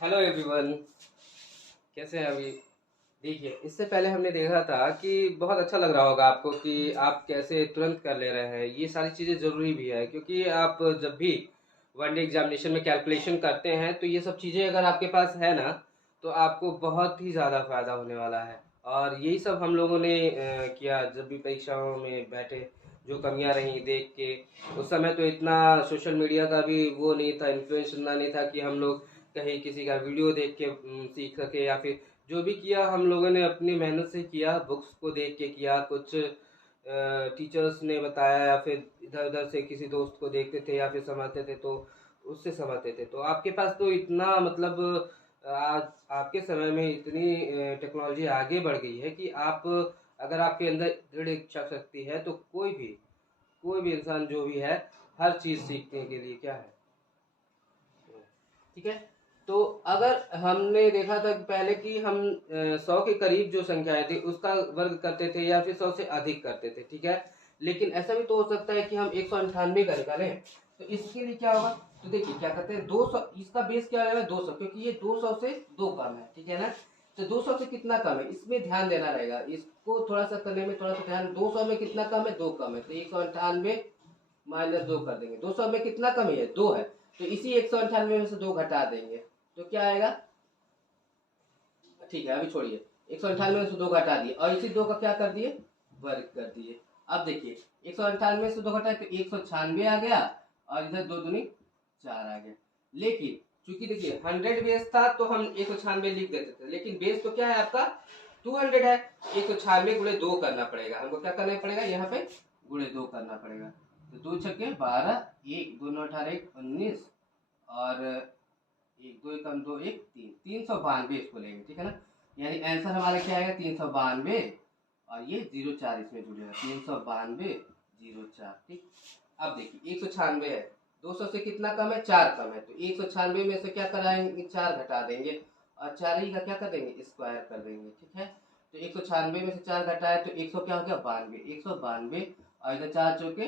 Hello everyone, कैसे हैं अभी। देखिए, इससे पहले हमने देखा था कि बहुत अच्छा लग रहा होगा आपको कि आप कैसे तुरंत कर ले रहे हैं। ये सारी चीज़ें ज़रूरी भी है क्योंकि आप जब भी वन डे एग्जामिनेशन में कैलकुलेशन करते हैं तो ये सब चीज़ें अगर आपके पास है ना, तो आपको बहुत ही ज़्यादा फ़ायदा होने वाला है। और यही सब हम लोगों ने किया जब भी परीक्षाओं में बैठे। जो कमियां रहीं देख के, उस समय तो इतना सोशल मीडिया का भी वो नहीं था, इन्फ्लुएंस इतना नहीं था कि हम लोग कहीं किसी का वीडियो देख के सीख सके, या फिर जो भी किया हम लोगों ने अपनी मेहनत से किया, बुक्स को देख के किया, कुछ टीचर्स ने बताया या फिर इधर उधर से किसी दोस्त को देखते थे या फिर समझते थे तो उससे समझते थे। तो आपके पास तो इतना मतलब आज आपके समय में इतनी टेक्नोलॉजी आगे बढ़ गई है कि आप अगर आपके अंदर दृढ़ इच्छा शक्ति है तो कोई भी इंसान जो भी है, हर चीज़ सीखने के लिए क्या है, ठीक है। तो अगर हमने देखा था पहले कि हम 100 के करीब जो संख्याएं थी उसका वर्ग करते थे या फिर 100 से अधिक करते थे, ठीक है। लेकिन ऐसा भी तो हो सकता है कि हम 198 का निकालें। तो इसके लिए क्या होगा, तो देखिए क्या करते हैं, 200 इसका बेस क्या रहेगा, 200, क्योंकि ये 200 से दो कम है, ठीक है ना। तो 200 से कितना कम है इसमें ध्यान देना रहेगा, इसको थोड़ा सा करने में थोड़ा सा ध्यान। 200 में कितना कम है, दो कम है, तो 198 माइनस दो कर देंगे। 200 में कितना कमी है, दो है, तो इसी 198 में से दो घटा देंगे तो क्या आएगा, ठीक है अभी छोड़िए। 198 में से दो घटा दिए और इसी दो का क्या कर दिए, वर्ग कर दिए। अब देखिए 198 से दो घटाए तो 196 आ गया और इधर दो दूनी चार आ गया। लेकिन चूंकि देखिए 100 बेस था तो हम 196 लिख देते थे, लेकिन बेस तो क्या है आपका 200 है। 196 गुणे दो करना पड़ेगा हमको, क्या करना पड़ेगा यहाँ पे, गुणे दो करना पड़ेगा। तो दो छक्के 12, एक दो नौ 18, एक 19 और एक दो एकम दो एक तीन, 392 इसको लेंगे, ठीक है ना। यानी आंसर हमारा क्या आएगा, 392 और ये 04 इसमें जुड़ेगा, 392 04, ठीक। अब देखिए 196 है, 200 से कितना कम है, चार कम है, तो 196 में से क्या कराएंगे, चार घटा देंगे और चार ही का क्या कर देंगे, स्क्वायर कर देंगे, ठीक है। तो 196 में से चार घटाए तो 100 क्या हो गया, 92, 192 और इधर चार चौके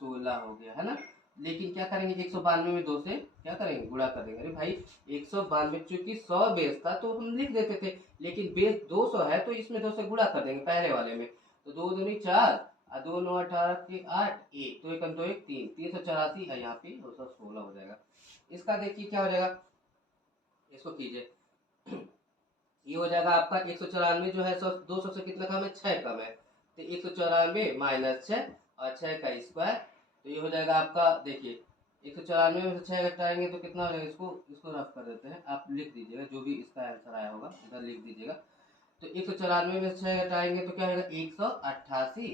16 हो गया, है ना। लेकिन क्या करेंगे, 192 में दो से क्या करेंगे, गुणा कर देंगे। अरे भाई 192 चूंकि 100 बेस था तो हम लिख देते थे, लेकिन बेस 200 है तो इसमें दो से गुणा कर देंगे पहले वाले में। तो दो दूनी चार और दो नौ 18 के 8, एक तो एक दो एक तीन, 384 है यहाँ पे 216 हो जाएगा। इसका देखिए क्या हो जाएगा, इसको कीजिए, ये हो जाएगा आपका 194 जो है 200 से कितना कम है, 6 कम है, तो 194 माइनस 6 और 6 का स्क्वायर, तो ये हो जाएगा आपका, देखिए 194 में से 6 घटाएंगे तो कितना हो जाएगा, इसको इसको रफ कर देते हैं, आप लिख दीजिएगा जो भी इसका आंसर आया होगा इधर लिख दीजिएगा। तो 194 में से 6 घटाएंगे तो क्या होगा, 188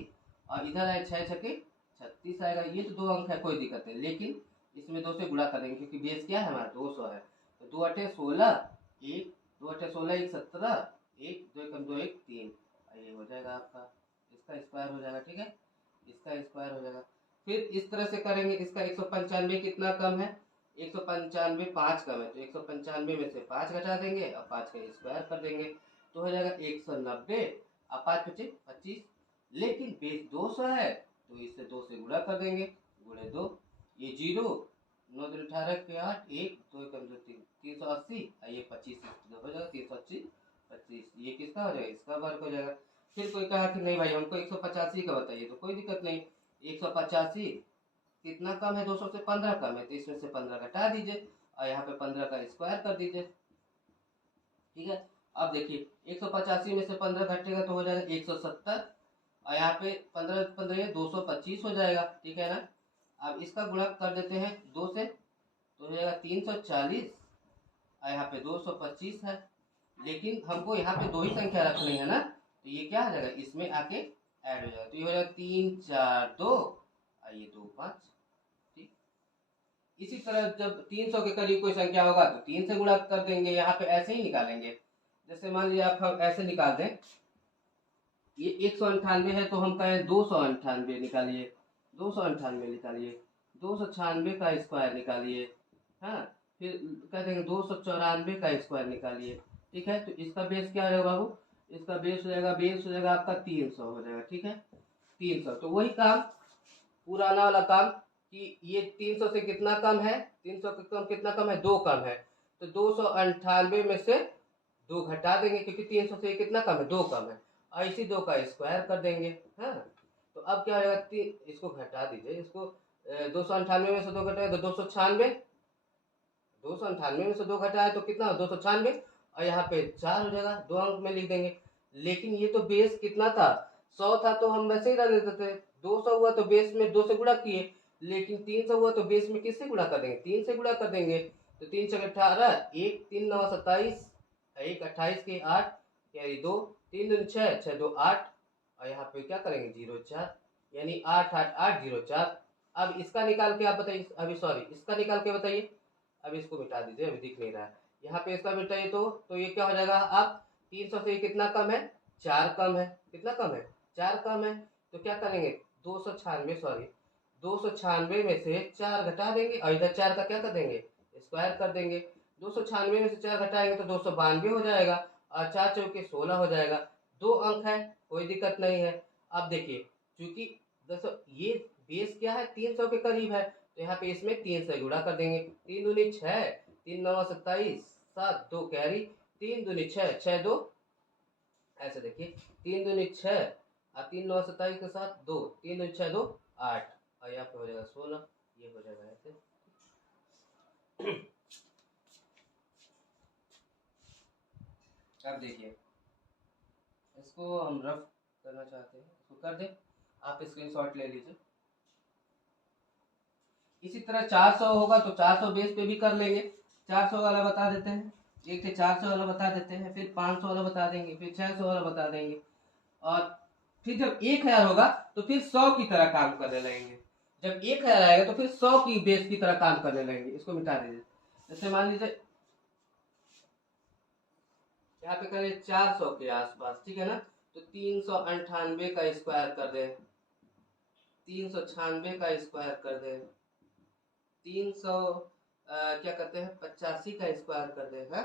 और इधर है 6 छके 36 आएगा। ये तो दो अंक है, कोई दिक्कत नहीं, लेकिन इसमें दो से गुणा कर देंगे क्योंकि बेस क्या है हमारा 200 है। तो दो अठे 16, एक दो अठे 16, एक 17, एक दो एकम दो एक तीन, ये हो जाएगा आपका, इसका स्क्वायर हो जाएगा, ठीक है, इसका स्क्वायर हो जाएगा। फिर इस तरह से करेंगे, इसका 195 कितना कम है, 195 5 कम है, तो 195 में से 5 घटा देंगे और 5 का स्क्वायर कर देंगे तो हो जाएगा 190 और 5 बचे 25। लेकिन बेस 200 है तो इससे 2 से गुणा कर देंगे, गुणे 2, ये 0, 9 दूनी 18 के 8, एक दो एकम दो तीन, 380 और ये 25 हो जाएगा, 380 25, ये किसका हो जाएगा, इसका वर्ग हो जाएगा। फिर कोई कहा कि नहीं भाई हमको 185 का बताइए, तो कोई दिक्कत नहीं, 185 कितना कम है, 200 से 15 कम है, तो इसमें से 15 घटा दीजिए और यहाँ पे 15 का स्क्वायर कर दीजिए, ठीक है। अब देखिए 185 में से 15 घटेगा तो हो जाएगा 170 और यहाँ पे 15 15 225 हो जाएगा, ठीक है ना। अब इसका गुणा कर देते हैं दो से तो हो जाएगा 340 और यहाँ पे 225 है, लेकिन हमको यहाँ पे दो ही संख्या रखनी है ना, तो ये क्या हो जाएगा, इसमें आके ऐड हो जाएगा, तो ये हो जाएगा 3 4 2 और ये 2 5, ठीक। इसी तरह जब 300 के करीब कोई संख्या होगा तो 3 से गुणा कर देंगे, यहाँ पे ऐसे ही निकालेंगे। जैसे मान लीजिए आप हम ऐसे निकाल दें, ये 198 है तो हम कहें 298 निकालिए, 298 निकालिए, 296 का स्क्वायर निकालिए, हाँ, फिर कह देंगे 294 का स्क्वायर निकालिए, ठीक है। तो इसका बेस क्या हो जाएगा बाबू, इसका बेस हो जाएगा आपका 300 हो जाएगा, ठीक है, 300। तो वही काम, पुराना वाला काम कि ये 300 से कितना कम है, 300 के कम कितना कम है, दो कम है, तो 298 में से 2 घटा देंगे क्योंकि 300 से कितना कम है, 2 कम है, और इसी 2 का स्क्वायर कर देंगे। हाँ, तो अब क्या होगा, इसको घटा दीजिए, इसको 298 में से 2 घटाए तो 296, 298 में से 2 घटाए तो कितना, 296, और यहाँ पे 4 हो जाएगा, 2 अंक में लिख देंगे। लेकिन ये तो बेस कितना था, 100 था, तो हम वैसे ही रख देते थे। 200 हुआ तो बेस में 2 से गुणा किए, लेकिन 300 हुआ तो बेस में किससे गुणा कर देंगे, 3 से गुणा कर देंगे। तो 3 से 18, 1 3 9 27, 1 28 के 8, कैरी 2, 3 दूनी 6, 6 2 8, और यहाँ पे क्या करेंगे 0 4, यानी 8 8 8 0 4। अब इसका निकाल के आप बताइए, अभी सॉरी इसका निकाल के बताइए, अब इसको मिटा दीजिए, अभी दिख नहीं रहा है। यहाँ पे इसका मिटाइए तो ये क्या हो जाएगा, अब 300 से कितना कम है, 4 कम है, कितना कम है, 4 कम है। तो क्या करेंगे, 296 में से 4 घटा देंगे, और इधर 4 का क्या कर देंगे, स्क्वायर कर देंगे। 296 में से 4 घटाएंगे तो 292 हो जाएगा, और 4 चौके 16 हो जाएगा। 2 अंक है, कोई दिक्कत नहीं है। अब देखिए, चूंकि दोस्तों ये बेस क्या है, 300 के करीब है, तो यहाँ पे इसमें 3 से गुणा कर देंगे। 3 दूनी 6, 3 9 27, 7 2 कैरी, 3 दूनी 6, 6 2, ऐसे देखिए 3 दूनी 6, और 3 9 27 के साथ 2, 3 दूनी 6 2 8, और यहाँ पे हो जाएगा 16, ये हो जाएगा ऐसे। अब देखिए, इसको हम रफ करना चाहते हैं, इसको कर दे, आप स्क्रीनशॉट ले लीजिए। इसी तरह 400 होगा तो 400 बेस पे भी कर लेंगे। 400 वाला बता देते हैं, एक से 400 वाला बता देते हैं, फिर 500 वाला बता देंगे, फिर 600 वाला बता देंगे, और फिर जब 1000 होगा तो फिर 100 की तरह काम करने लगेंगे। जब 1000 आएगा तो फिर 100 की बेस की तरह काम करने लगेंगे। इसको मिटा दीजिए, जैसे मान लीजिए यहाँ पे करें 400 के आसपास, ठीक है ना, तो 398 का स्क्वायर कर दे, 396 का स्क्वायर कर दे, 300 क्या कहते हैं 85 का स्क्वायर कर दे, है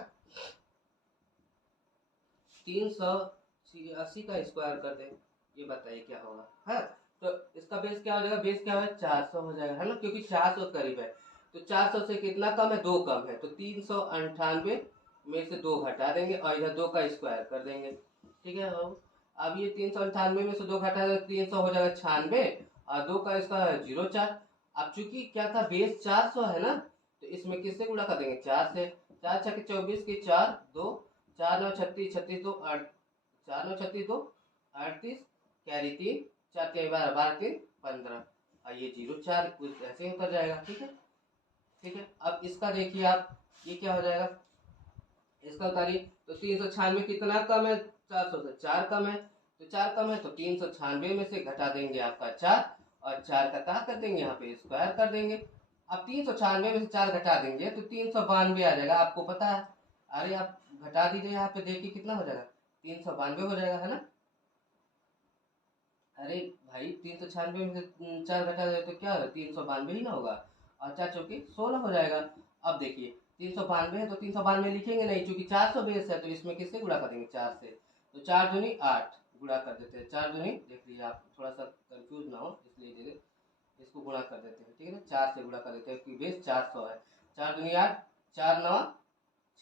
380 का स्क्वायर कर दे, ये बताइए क्या होगा, है। तो इसका बेस क्या हो जाएगा, बेस क्या है 400 हो जाएगा, है ना, क्योंकि 400 करीब है। तो 400 से कितना कम है, 2 कम है, तो 398 में से 2 घटा देंगे, और इधर 2 का स्क्वायर कर देंगे, ठीक है। अब ये 398 में से 2 घटा देंगे, 300 हो जाएगा 96, और 2 का स्क्वायर 0 4। अब चूंकि क्या था, बेस 400 है ना, तो इसमें किससे गुणा कर देंगे, 4 से। 4 6 24 की 4 2, 4 9 36 36 2 8, 4 9 36 2 38, कैरी 3, 4 के 12 12 3 15, और ये 0 4 कुछ ऐसे ही उतर जाएगा, ठीक है, ठीक है। अब इसका देखिए आप, ये क्या हो जाएगा, इसका उतारिए, तो 396 कितना कम है, 400 से 4 कम है, तो 4 कम है तो 396 में से घटा देंगे आपका 4, और 4 का क्या कर देंगे, यहाँ पे स्क्वायर कर देंगे। अब 396 में से 4 घटा देंगे तो 392 आ जाएगा, आपको पता है। अरे आप घटा दीजिए, यहाँ पे देखिए कितना हो जाएगा, 392 हो जाएगा, है ना। अरे भाई 396 में से 4 घटा दे तो क्या होगा, 392 ही ना होगा, और 4 चौके 16 हो जाएगा। अब देखिए 392 है तो 392 लिखेंगे नहीं, चूंकि 400 बेस है, तो इसमें किससे गुणा करेंगे, 4 से। तो 4 दूनी 8 गुणा कर देते हैं, 4 दूनी देख लीजिए, आप थोड़ा सा कंफ्यूज ना हो इसलिए दे इसको गुणा कर देते हैं, ठीक है ना, 4 से गुणा कर देते हैं क्योंकि बेस 400 है। 4 दूनी 8, 4 9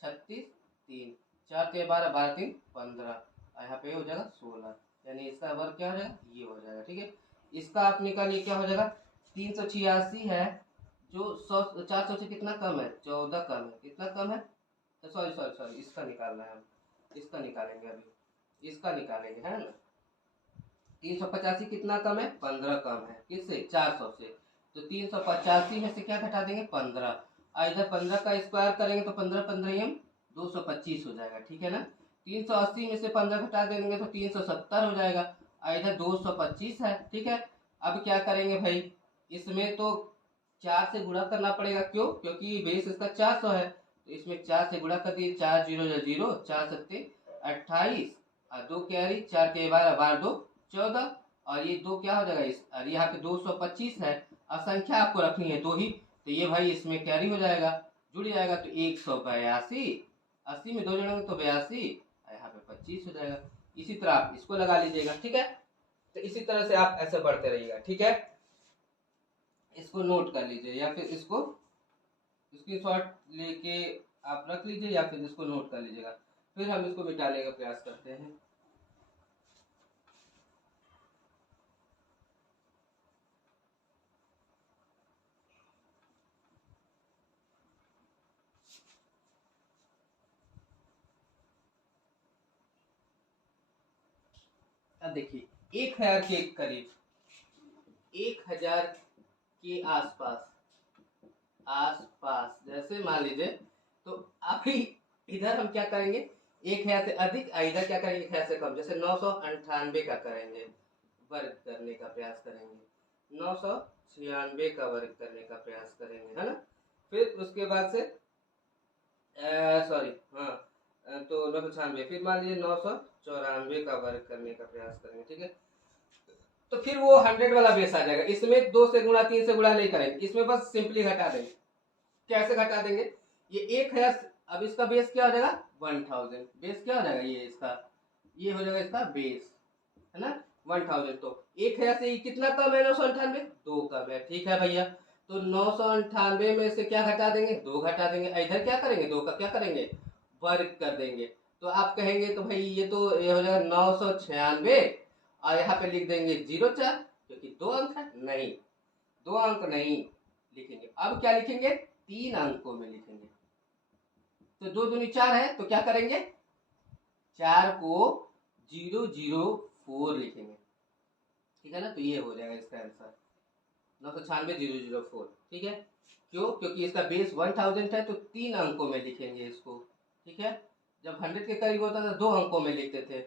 36 3, 4 3 12 12 3 15, और यहाँ पे हो जाएगा 16, यानी इसका वर्ग क्या हो जाएगा, ये हो जाएगा, ठीक है। इसका आप निकालिए, क्या हो जाएगा, 386 है, जो 100 400 से कितना कम है, 14 कम है, कितना कम है, सॉरी सॉरी सॉरी इसका निकालना है, हम इसका निकालेंगे, अभी इसका निकालेंगे, है ना। 385 कितना कम है, 15 कम है, किससे, 400 से। तो 385 में से क्या घटा देंगे, 15, और इधर 15 का स्क्वायर करेंगे तो 15 15 225 हो जाएगा, ठीक है ना। 380 में से 15 घटा देंगे तो 370 हो जाएगा, और इधर 225 है, ठीक है। अब क्या करेंगे भाई, इसमें तो 4 से गुणा करना पड़ेगा, क्यों, क्योंकि बेस इसका 400 है, तो इसमें 4 से गुणा कर दिए, 4 0 0, 4 7 28, और 2 कैरी, 4 के 12 12 2 14, और ये 2 क्या हो जाएगा, इस और यहाँ पे 225 है, और संख्या आपको रखनी है 2 ही, तो ये भाई इसमें कैरी हो जाएगा, जुड़ जाएगा, तो 182, 80 में 2 जोड़ेंगे तो 82, यहाँ पे 25 हो जाएगा। इसी तरह आप इसको लगा लीजिएगा, ठीक है। तो इसी तरह से आप ऐसे बढ़ते रहिएगा, ठीक है। इसको नोट कर लीजिए, या फिर इसको स्क्रीनशॉट लेके आप रख लीजिए या फिर इसको नोट कर लीजिएगा। फिर हम इसको मिटाने का प्रयास करते हैं। अब देखिए 1000 के करीब, 1000 के आसपास, आसपास जैसे मान लीजिए, तो अभी इधर हम क्या करेंगे, 1000 से अधिक, इधर क्या करेंगे 1000 से कम, जैसे 998 का करेंगे, वर्ग करने का प्रयास करेंगे, 996 का वर्ग करने का प्रयास करेंगे, है ना। फिर उसके बाद से सॉरी हाँ, तो 996, फिर मान लीजिए 994 का वर्ग करने का प्रयास करेंगे, ठीक है। तो फिर वो 100 वाला बेस आ जाएगा। इसमें 2 से गुणा 3 से गुणा नहीं करेंगे, इसमें बस सिंपली घटा देंगे। कैसे घटा देंगे, ये 1000, अब इसका बेस क्या हो जाएगा 1000, बेस क्या हो जाएगा ये इसका, ये हो जाएगा इसका बेस, है ना 1000। तो 1000 से कितना कम है 998, 2 कम है, ठीक है भैया। तो 998 में से क्या घटा देंगे, 2 घटा देंगे, इधर क्या करेंगे 2 का क्या करेंगे वर्ग कर देंगे। तो आप कहेंगे तो भाई ये तो ये हो जाएगा 996, और यहाँ पे लिख देंगे 04, क्योंकि 2 अंक है, नहीं 2 अंक नहीं लिखेंगे। अब क्या लिखेंगे 3 अंकों में लिखेंगे। तो 2 दूनी 4 है, तो क्या करेंगे 4 को 004 लिखेंगे, ठीक है ना। तो ये हो जाएगा इसका आंसर 996,004, ठीक है। क्यों, क्योंकि इसका बेस 1000 है, तो 3 अंकों में लिखेंगे इसको, ठीक है। जब 100 के करीब होता था 2 अंकों में लिखते थे।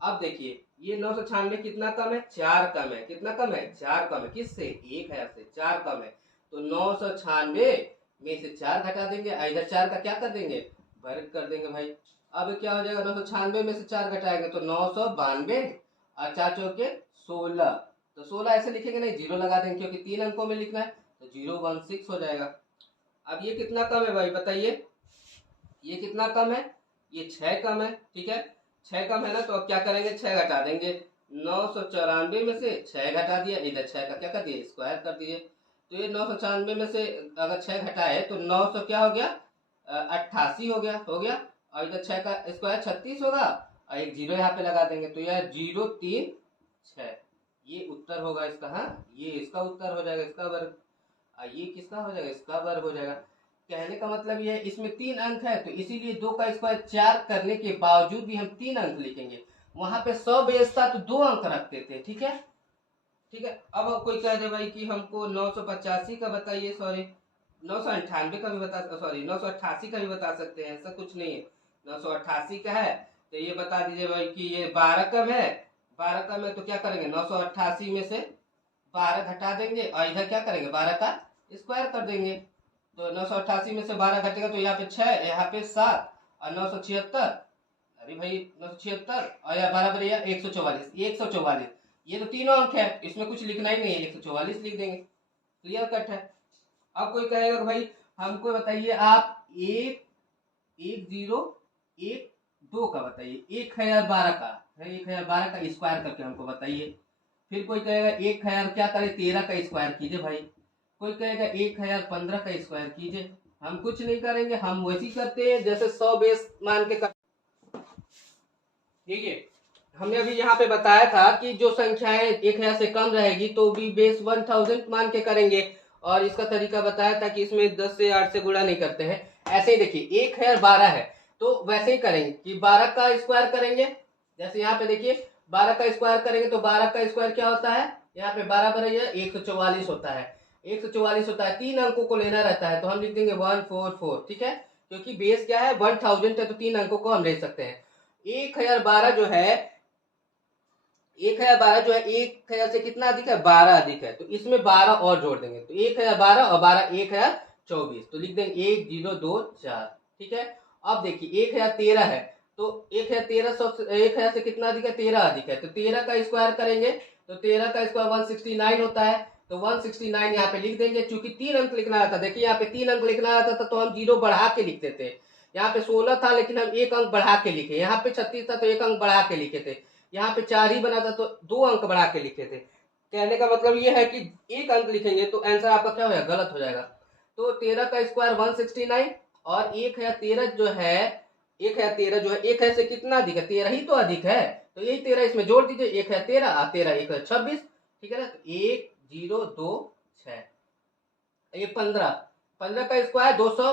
अब देखिए ये 996 कितना कम है, 4 कम है, कितना कम है 4 कम है, किससे 1000 से 4 कम है। तो 996 में से 4 घटा देंगे, इधर 4 का क्या कर देंगे वर्ग कर देंगे भाई। अब क्या हो जाएगा 996 में से 4 घटाएंगे तो 992, और 4 चौके 16, तो 16 ऐसे लिखेंगे नहीं, 0 लगा देंगे, क्योंकि 3 अंकों में लिखना है, तो 016 हो जाएगा। अब ये कितना कम है भाई बताइए, ये कितना कम है, ये 6 कम है, ठीक है 6 कम है ना। तो अब क्या करेंगे 6 घटा देंगे, 994 में से 6 घटा दिया, इधर 6 का क्या कर दिए स्क्वायर कर दिए। तो ये 994 में से अगर 6 घटाए तो 900 क्या हो गया 88 हो गया, और इधर 6 का स्क्वायर 36 होगा, और एक 0 यहाँ पे लगा देंगे, तो यह 036, ये उत्तर होगा इसका। हाँ ये इसका उत्तर हो जाएगा, इसका वर्ग, और ये किसका हो जाएगा इसका वर्ग हो जाएगा। कहने का मतलब ये है इसमें 3 अंक है, तो इसीलिए 2 का स्क्वायर 4 करने के बावजूद भी हम 3 अंक लिखेंगे। वहां पे 100 बेस था तो 2 अंक रखते थे, ठीक है ठीक है। अब कोई कह दे भाई कि हमको 985 का बताइए, सॉरी 998 का भी बता, सॉरी 988 का भी बता सकते हैं, ऐसा कुछ नहीं है। 988 का है तो ये बता दीजिए भाई कि ये 12 कम है, 12 कम है, तो क्या करेंगे 988 में से 12 घटा देंगे, और इधर क्या करेंगे 12 का स्क्वायर कर देंगे। तो 988 में से 12 घटेगा तो यहाँ पे 6, यहाँ पे 7, और 976, अरे भाई 976, और यहाँ बराबर 144, 144, ये तो तीनों अंक है, इसमें कुछ लिखना ही नहीं है, 144 लिख देंगे, क्लियर कट है। अब कोई कहेगा भाई हमको बताइए आप 1,10,1,2 का बताइए, 1012 का है, 1012 का स्क्वायर करके हमको बताइए। फिर कोई कहेगा 1000 क्या करे 13 का स्क्वायर कीजिए भाई, कोई कहेगा 1015 का स्क्वायर कीजिए। हम कुछ नहीं करेंगे, हम वैसी करते हैं जैसे 100 बेस मान के कर, ठीक है। हमने अभी यहाँ पे बताया था कि जो संख्याएं 1000 से कम रहेगी तो भी बेस 1000 मान के करेंगे, और इसका तरीका बताया था कि इसमें 10 से 8 से गुणा नहीं करते हैं। ऐसे ही देखिए 1012 है तो वैसे ही करेंगे कि 12 का स्क्वायर करेंगे, जैसे यहाँ पे देखिए 12 का स्क्वायर करेंगे तो 12 का स्क्वायर क्या होता है, यहाँ पे 12 बराबर 144 होता है, 144 होता है, 3 अंकों को लेना रहता है, तो हम लिख देंगे 144, ठीक है। क्योंकि बेस क्या है 1000 है, तो 3 अंकों को हम ले सकते हैं। 1012 जो है 1012 जो है 1000 से कितना अधिक है 12 अधिक है, तो इसमें 12 और जोड़ देंगे, तो 1012 और 12 1024, तो लिख देंगे 1024, ठीक है। अब देखिए 1013 है, तो 1000 से कितना अधिक है 13 अधिक है, तो 13 का स्क्वायर करेंगे तो 13 का स्क्वायर 169 होता है, तो 169 यहाँ पे लिख देंगे। चूंकि 3 अंक लिखना आता, देखिए यहाँ पे 3 अंक लिखना आता था तो हम 0 बढ़ा के लिखते थे, यहाँ पे 16 था लेकिन हम 1 अंक बढ़ा के लिखे, यहाँ पे 36 था तो 1 अंक बढ़ा के लिखे थे, यहाँ पे 4 ही बना था तो 2 अंक बढ़ा के लिखे थे। कहने का मतलब ये है कि 1 अंक लिखेंगे तो आंसर आपका क्या हो जाएगा गलत हो जाएगा। तो 13 का स्क्वायर 169 और 1 है 13 जो है, 1 है 13 जो है, 1 है से कितना अधिक है, 13 ही तो अधिक है, तो यही 13 इसमें जोड़ दीजिए, 1 है 13 13 1 है 26, ठीक है ना। तो 1 0 2 6, ये 15, 15 का स्क्वायर 200,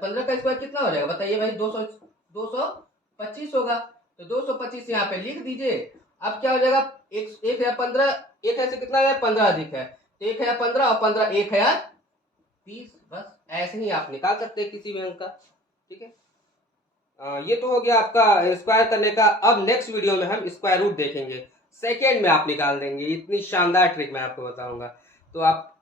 15 का स्क्वायर कितना हो जाएगा बताइए भाई, 225 होगा, तो 225 यहाँ पे लिख दीजिए। अब क्या हो जाएगा, एक है 15, 1 है से कितना है 15 अधिक है, तो 1 है 15 और 15 1 है 30, बस ऐसे ही आप निकाल सकते हैं किसी भी अंक का, ठीक है। ये तो हो गया आपका स्क्वायर करने का। अब नेक्स्ट वीडियो में हम स्क्वायर रूट देखेंगे, सेकेंड में आप निकाल देंगे, इतनी शानदार ट्रिक मैं आपको बताऊंगा। तो आप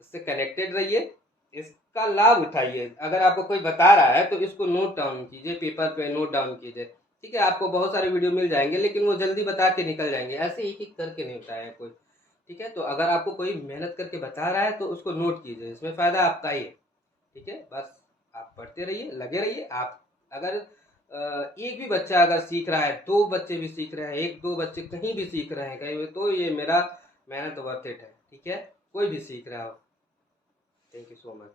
इससे कनेक्टेड रहिए, इसका लाभ उठाइए। अगर आपको कोई बता रहा है तो इसको नोट डाउन कीजिए, पेपर पे नोट डाउन कीजिए, ठीक है। आपको बहुत सारे वीडियो मिल जाएंगे, लेकिन वो जल्दी बता के निकल जाएंगे, ऐसे एक एक करके नहीं बताया कोई, ठीक है। तो अगर आपको कोई मेहनत करके बता रहा है तो उसको नोट कीजिए, इसमें फायदा आपका ही है, ठीक है। बस आप पढ़ते रहिए, लगे रहिए। आप अगर एक भी बच्चा अगर सीख रहा है, 2 बच्चे भी सीख रहे हैं, 1-2 बच्चे कहीं भी सीख रहे हैं कहीं भी, तो ये मेरा मेहनत वर्थ इट है, ठीक है। कोई भी सीख रहा हो। Thank you so much.